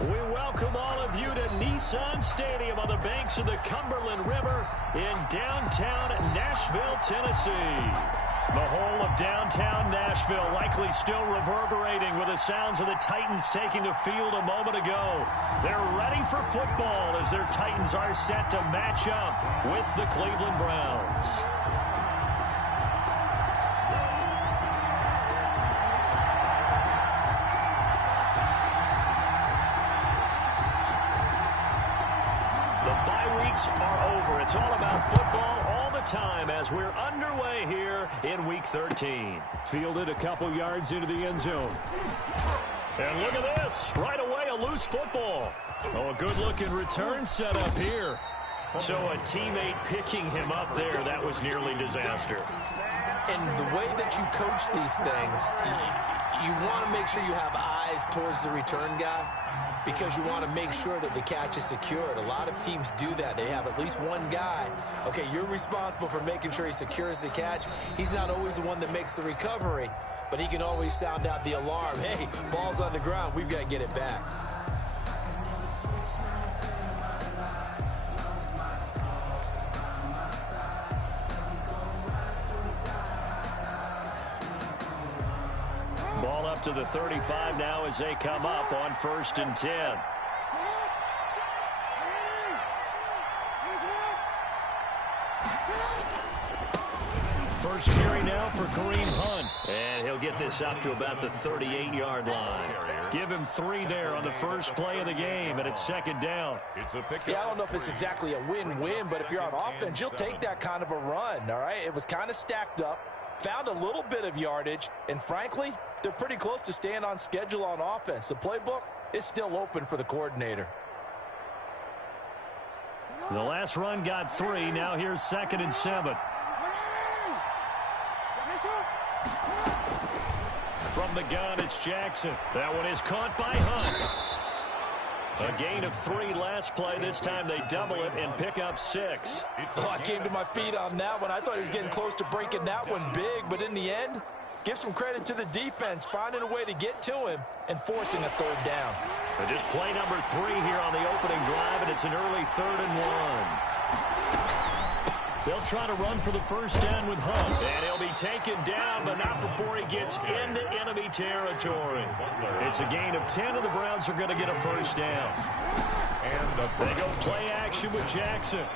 We welcome all of you to Nissan Stadium on the banks of the Cumberland River in downtown Nashville, Tennessee. The whole of downtown Nashville likely still reverberating with the sounds of the Titans taking the field a moment ago. They're ready for football as their Titans are set to match up with the Cleveland Browns. Are over. It's all about football all the time as we're underway here in Week 13. Fielded a couple yards into the end zone. And look at this. Right away, a loose football. Oh, a good-looking return set up here. So a teammate picking him up there, that was nearly disaster. And the way that you coach these things, you want to make sure you have eyes towards the return guy, because you want to make sure that the catch is secured. A lot of teams do that. They have at least one guy. Okay, you're responsible for making sure he secures the catch. He's not always the one that makes the recovery, but he can always sound out the alarm. Hey, ball's on the ground. We've got to get it back. Ball up to the 35 now as they come up on 1st and 10. First carry now for Kareem Hunt. And he'll get this up to about the 38-yard line. Give him 3 there on the first play of the game, and it's 2nd down. Yeah, I don't know if it's exactly a win-win, but if you're on offense, you'll take that kind of a run, all right? It was kind of stacked up. Found a little bit of yardage, and frankly, they're pretty close to staying on schedule on offense. The playbook is still open for the coordinator. The last run got 3. Now here's 2nd and 7. From the gun, it's Jackson. That one is caught by Hunt. A gain of 3 last play. This time they double it and pick up 6. Oh, I came to my feet on that one. I thought he was getting close to breaking that one big, but in the end, give some credit to the defense, finding a way to get to him and forcing a 3rd down. But just play number 3 here on the opening drive, and it's an early 3rd and 1. They'll try to run for the first down with Hunt, and he'll be taken down, but not before he gets into enemy territory. It's a gain of 10, and the Browns are going to get a first down. And they go play action with Jackson.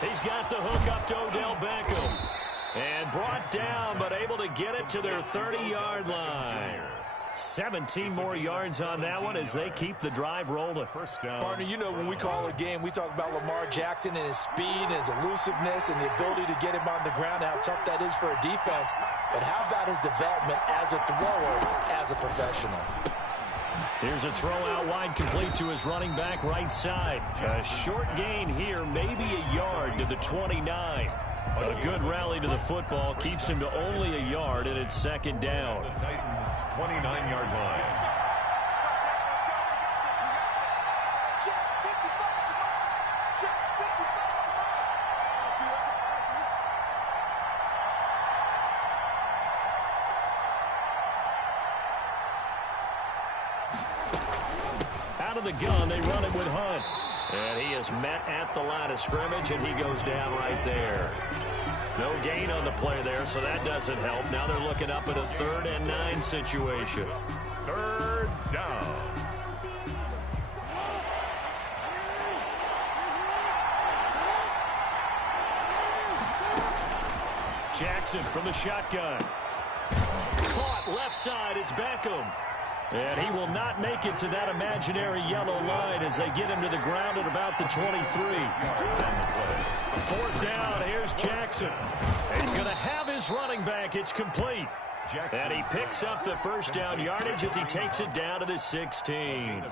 He's got the hook up to Odell Beckham. And brought down, but able to get it to their 30-yard line. 17 more yards on that one as they keep the drive rolling. Partner, you know when we call a game, we talk about Lamar Jackson and his speed and his elusiveness and the ability to get him on the ground, how tough that is for a defense. But how about his development as a thrower, as a professional? Here's a throw out wide, complete to his running back right side. A short gain here, maybe a yard to the 29. A good rally to the football keeps him to only a yard, and it's 2nd down. The Titans' 29-yard line. Out of the gun, they run it with Hunt. And he is met at the line of scrimmage, and he goes down right there. No gain on the play there, so that doesn't help. Now they're looking up at a 3rd and 9 situation. 3rd down. Jackson from the shotgun. Caught left side, it's Beckham. And he will not make it to that imaginary yellow line as they get him to the ground at about the 23. 4th down, here's Jackson. He's going to have his running back. It's complete. And he picks up the first down yardage as he takes it down to the 16.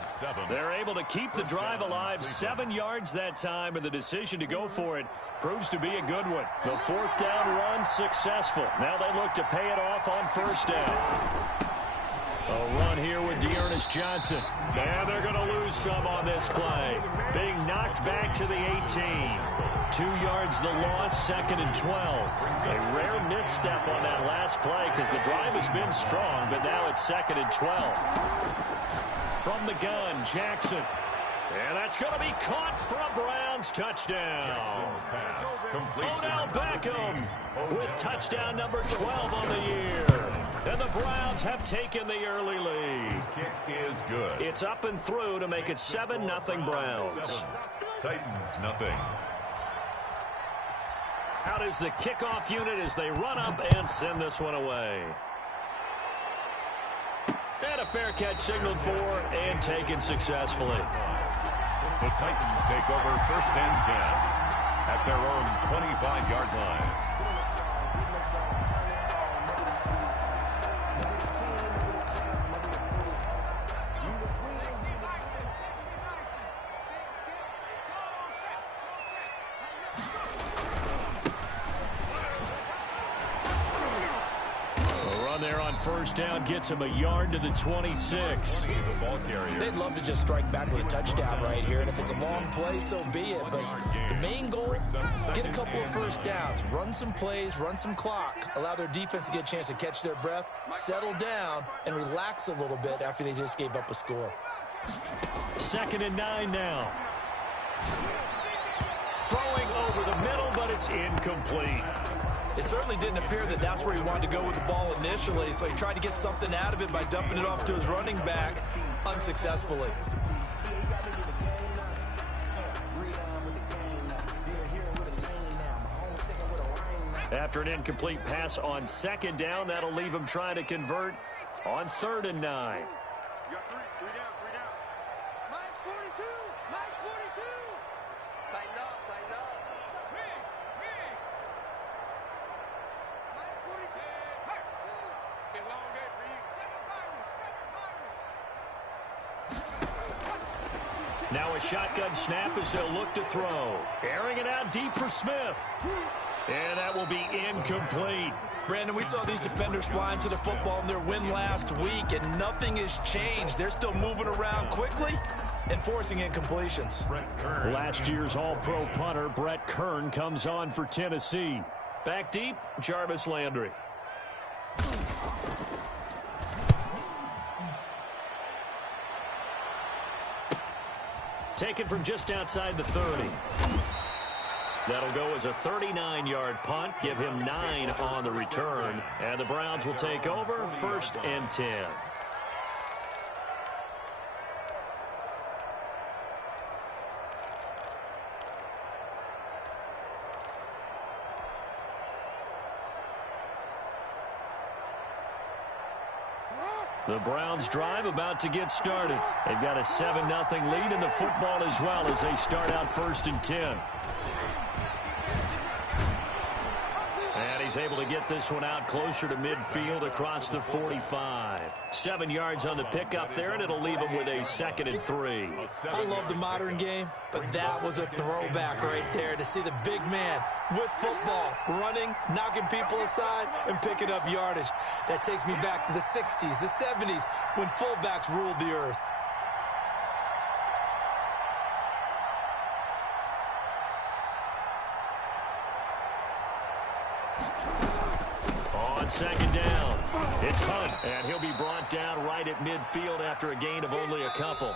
They're able to keep the drive alive. 7 yards that time, and the decision to go for it proves to be a good one. The 4th down run successful. Now they look to pay it off on 1st down. A run here with Dearness Johnson. And they're going to lose some on this play. Being knocked back to the 18. 2 yards the loss, 2nd and 12. A rare misstep on that last play because the drive has been strong, but now it's 2nd and 12. From the gun, Jackson. And that's going to be caught for a Browns touchdown. Odell Beckham with touchdown number 12 on the year. And the Browns have taken the early lead. Kick is good. It's up and through to make it 7-0 Browns. Titans nothing. Out is the kickoff unit as they run up and send this one away. And a fair catch signaled for and taken successfully. The Titans take over 1st and 10 at their own 25-yard line. There on 1st down gets him a yard to the 26. They'd love to just strike back with a touchdown right here, and if it's a long play, so be it. But the main goal, get a couple of 1st downs, run some plays, run some clock, allow their defense to get a chance to catch their breath, settle down, and relax a little bit after they just gave up a score. 2nd and 9 now. Throwing over the middle, but it's incomplete. It certainly didn't appear that that's where he wanted to go with the ball initially, so he tried to get something out of it by dumping it off to his running back unsuccessfully. After an incomplete pass on 2nd down, that'll leave him trying to convert on 3rd and 9. Three down. Max 42. Tighten up. Now a shotgun snap as they'll look to throw. Airing it out deep for Smith. And that will be incomplete. Brandon, we saw these defenders flying to the football in their win last week, and nothing has changed. They're still moving around quickly and forcing incompletions. Last year's All-Pro punter Brett Kern comes on for Tennessee. Back deep, Jarvis Landry. Taken from just outside the 30. That'll go as a 39-yard punt, give him 9 on the return, and the Browns will take over 1st and 10. The Browns drive about to get started. They've got a 7-0 lead in the football as well as they start out 1st and 10. And he's able to get this one out closer to midfield across the 45. 7 yards on the pickup there, and it'll leave him with a 2nd and 3. I love the modern game, but that was a throwback right there to see the big man with football, running, knocking people aside, and picking up yardage. That takes me back to the 60s, the 70s, when fullbacks ruled the earth. On 2nd down, it's Hunt, and he'll be brought down right at midfield after a gain of only a couple.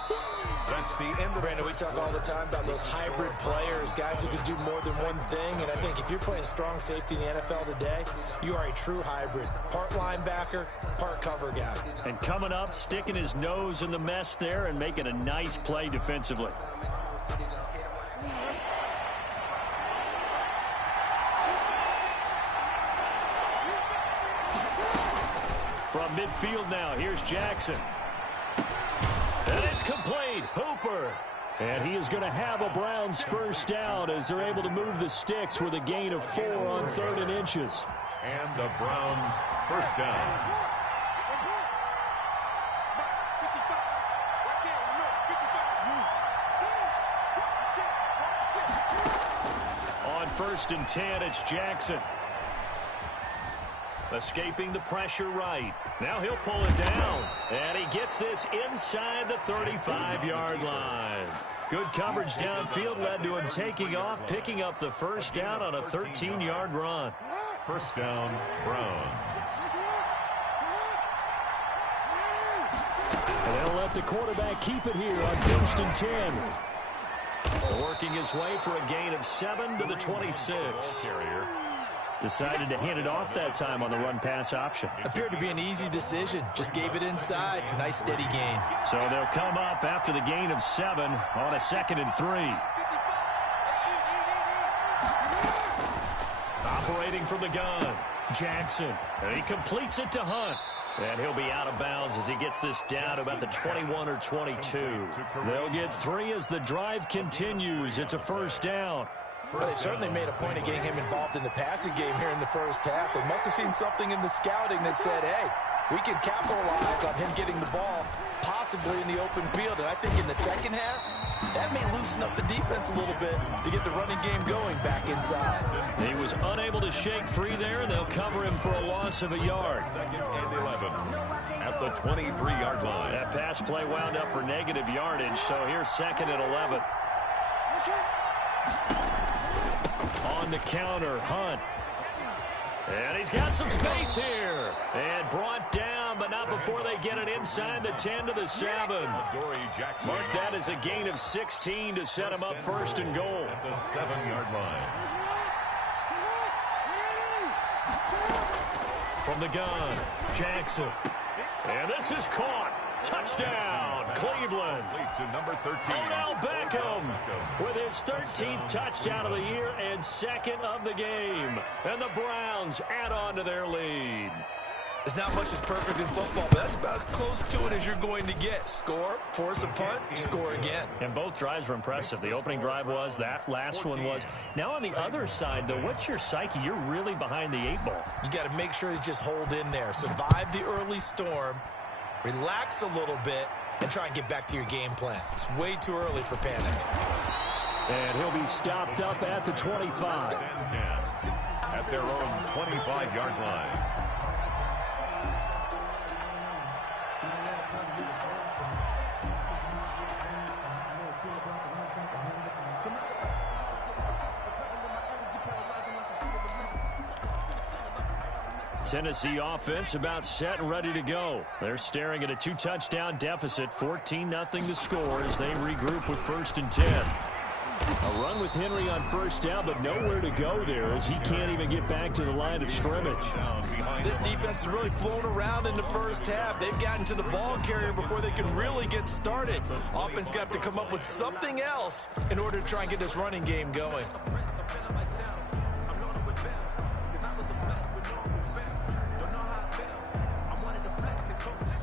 That's the end of Brandon, we talk all the time about those hybrid players, guys who can do more than one thing, and I think if you're playing strong safety in the NFL today, you are a true hybrid. Part linebacker, part cover guy. And coming up, sticking his nose in the mess there and making a nice play defensively. From midfield now, here's Jackson. And it's complete. Hooper. And he is going to have a Browns 1st down as they're able to move the sticks with a gain of 4 on 3rd and inches. And the Browns 1st down. On 1st and 10, it's Jackson. Escaping the pressure right. Now he'll pull it down. And he gets this inside the 35-yard line. Good coverage downfield led to him taking off, picking up the 1st down on a 13-yard run. 1st down, Browns. And they'll let the quarterback keep it here on 1st and 10. Working his way for a gain of 7 to the 26. Decided to hand it off that time on the run-pass option. Appeared to be an easy decision. Just gave it inside. Nice steady gain. So they'll come up after the gain of 7 on a 2nd and 3. Operating from the gun, Jackson. And he completes it to Hunt. And he'll be out of bounds as he gets this down to about the 21 or 22. They'll get 3 as the drive continues. It's a 1st down. Well, they certainly made a point of getting him involved in the passing game here in the first half. They must have seen something in the scouting that said, hey, we can capitalize on him getting the ball possibly in the open field. And I think in the second half, that may loosen up the defense a little bit to get the running game going back inside. He was unable to shake free there, and they'll cover him for a loss of a yard. 2nd and 11 at the 23-yard line. That pass play wound up for negative yardage, so here's 2nd and 11. On the counter, Hunt. And he's got some space here. And brought down, but not before they get it inside the 10 to the 7. Mark that as a gain of 16 to set him up 1st and goal. At the 7-yard line. From the gun, Jackson. And this is caught. Touchdown, Cleveland. To number 13. Odell Beckham with his 13th touchdown of the year and 2nd of the game. And the Browns add on to their lead. There's not much that's perfect in football, but that's about as close to it as you're going to get. Score, force a punt, score again. And both drives were impressive. The opening drive was, that last one was. Now on the other side, though, what's your psyche? You're really behind the 8 ball. You got to make sure you just hold in there. Survive the early storm. Relax a little bit and try and get back to your game plan. It's way too early for panic. And he'll be stopped up at the 25. 10 at their own 25-yard line. Tennessee offense about set and ready to go. They're staring at a 2-touchdown deficit, 14-0 to score as they regroup with 1st and 10. A run with Henry on 1st down, but nowhere to go there as he can't even get back to the line of scrimmage. This defense is really flown around in the first half. They've gotten to the ball carrier before they can really get started. Offense got to come up with something else in order to try and get this running game going.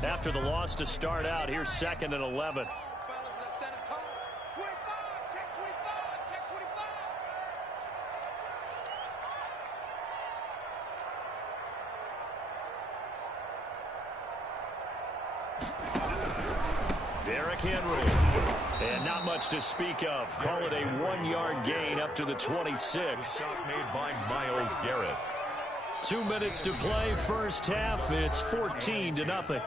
After the loss to start out, here's 2nd and 11. Derrick Henry. And not much to speak of. Call it a 1-yard gain up to the 26. Stop made by Myles Garrett. 2 minutes to play, first half. It's 14-0.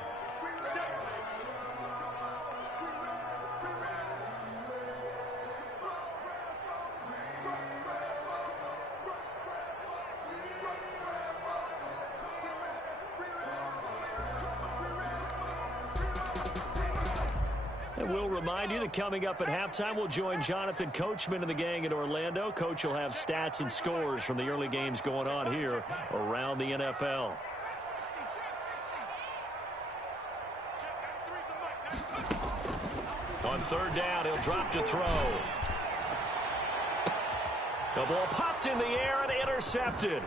And we'll remind you that coming up at halftime, we'll join Jonathan Coachman and the gang in Orlando. Coach will have stats and scores from the early games going on here around the NFL. On 3rd down, he'll drop to throw. The ball popped in the air and intercepted.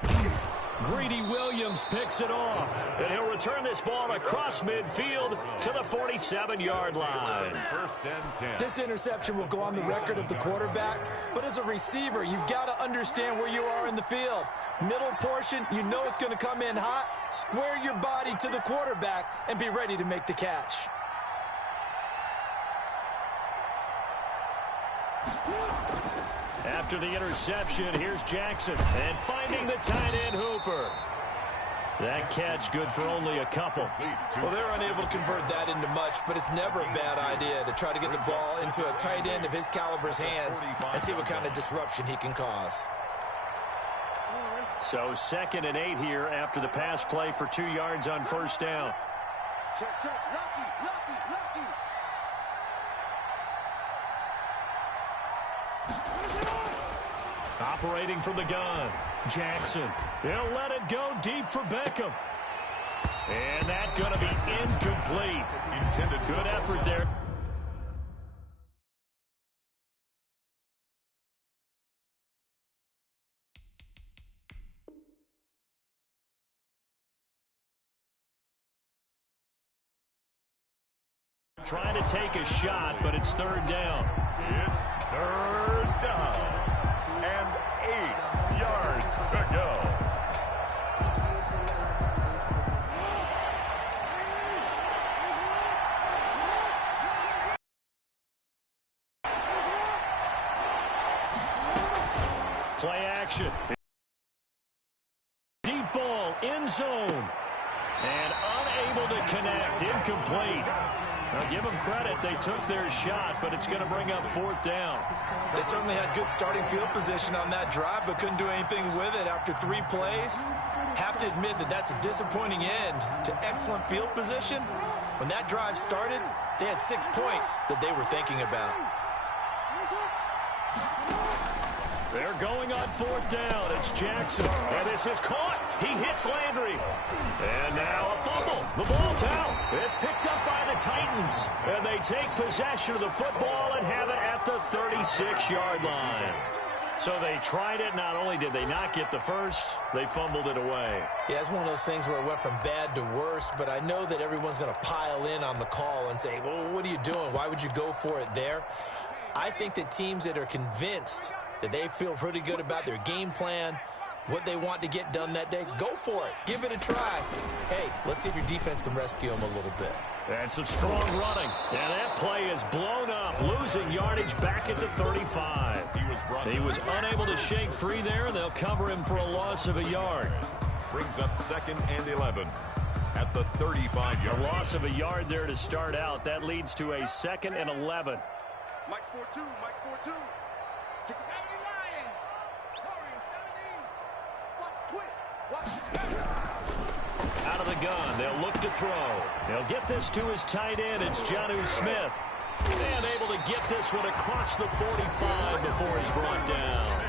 Greedy Williams picks it off, and he'll return this ball across midfield to the 47-yard line. 1st and 10. This interception will go on the record of the quarterback, but as a receiver, you've got to understand where you are in the field. Middle portion, you know it's going to come in hot. Square your body to the quarterback and be ready to make the catch. After the interception, here's Jackson, and finding the tight end Hooper. That catch good for only a couple. Well, they're unable to convert that into much, but it's never a bad idea to try to get the ball into a tight end of his caliber's hands and see what kind of disruption he can cause. So 2nd and 8 here after the pass play for 2 yards on 1st down. Check, check. Lucky. Operating from the gun, Jackson. He'll let it go deep for Beckham. And that's going to be incomplete. Good effort there. Trying to take a shot, but it's third down. It's third down. And 8 yards to go. Play action. Deep ball, end zone. And unable to connect, incomplete. Now give them credit, they took their shot, but it's going to bring up fourth down. They certainly had good starting field position on that drive, but couldn't do anything with it after 3 plays. Have to admit that that's a disappointing end to excellent field position. When that drive started, they had 6 points that they were thinking about. They're going on fourth down. It's Jackson. And this is caught. He hits Landry. And now a fumble. The ball's out. It's picked up by the Titans. And they take possession of the football and have it at the 36-yard line. So they tried it. Not only did they not get the first, they fumbled it away. Yeah, it's one of those things where it went from bad to worse, but I know that everyone's going to pile in on the call and say, well, what are you doing? Why would you go for it there? I think that teams that are convinced that they feel pretty good about their game plan, what they want to get done that day, go for it. Give it a try. Hey, let's see if your defense can rescue them a little bit. And some strong running. And that play is blown up, losing yardage back at the 35. He was unable to shake free there, and they'll cover him for a loss of a yard. Brings up 2nd and 11 at the 35-yard. A loss of a yard there to start out. That leads to a 2nd and 11. Mike's 4-2. Mike's 4-2. 70 Lion. Warrior 70. Watch quick. Watch. Out of the gun. They'll look to throw. They'll get this to his tight end. It's Jonnu Smith. And able to get this one across the 45 before he's brought down.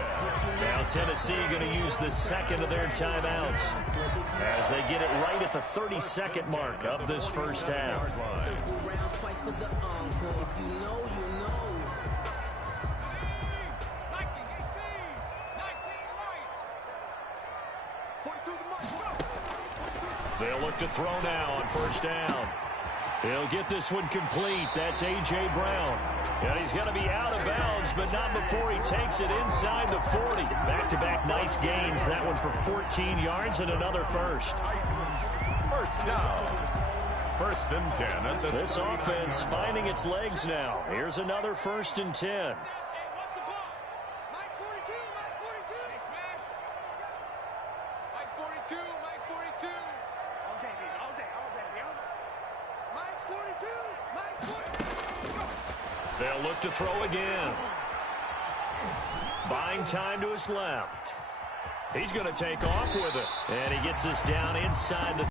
Now Tennessee going to use the second of their timeouts as they get it right at the 32nd mark of this first half. They'll look to throw now on first down. He'll get this one complete. That's A.J. Brown. And he's going to be out of bounds, but not before he takes it inside the 40. Back-to-back nice gains. That one for 14 yards and another first. First down. 1st and 10. At the this offense finding its legs now. Here's another 1st and 10. They'll look to throw again. Buying time to his left. He's going to take off with it. And he gets us down inside the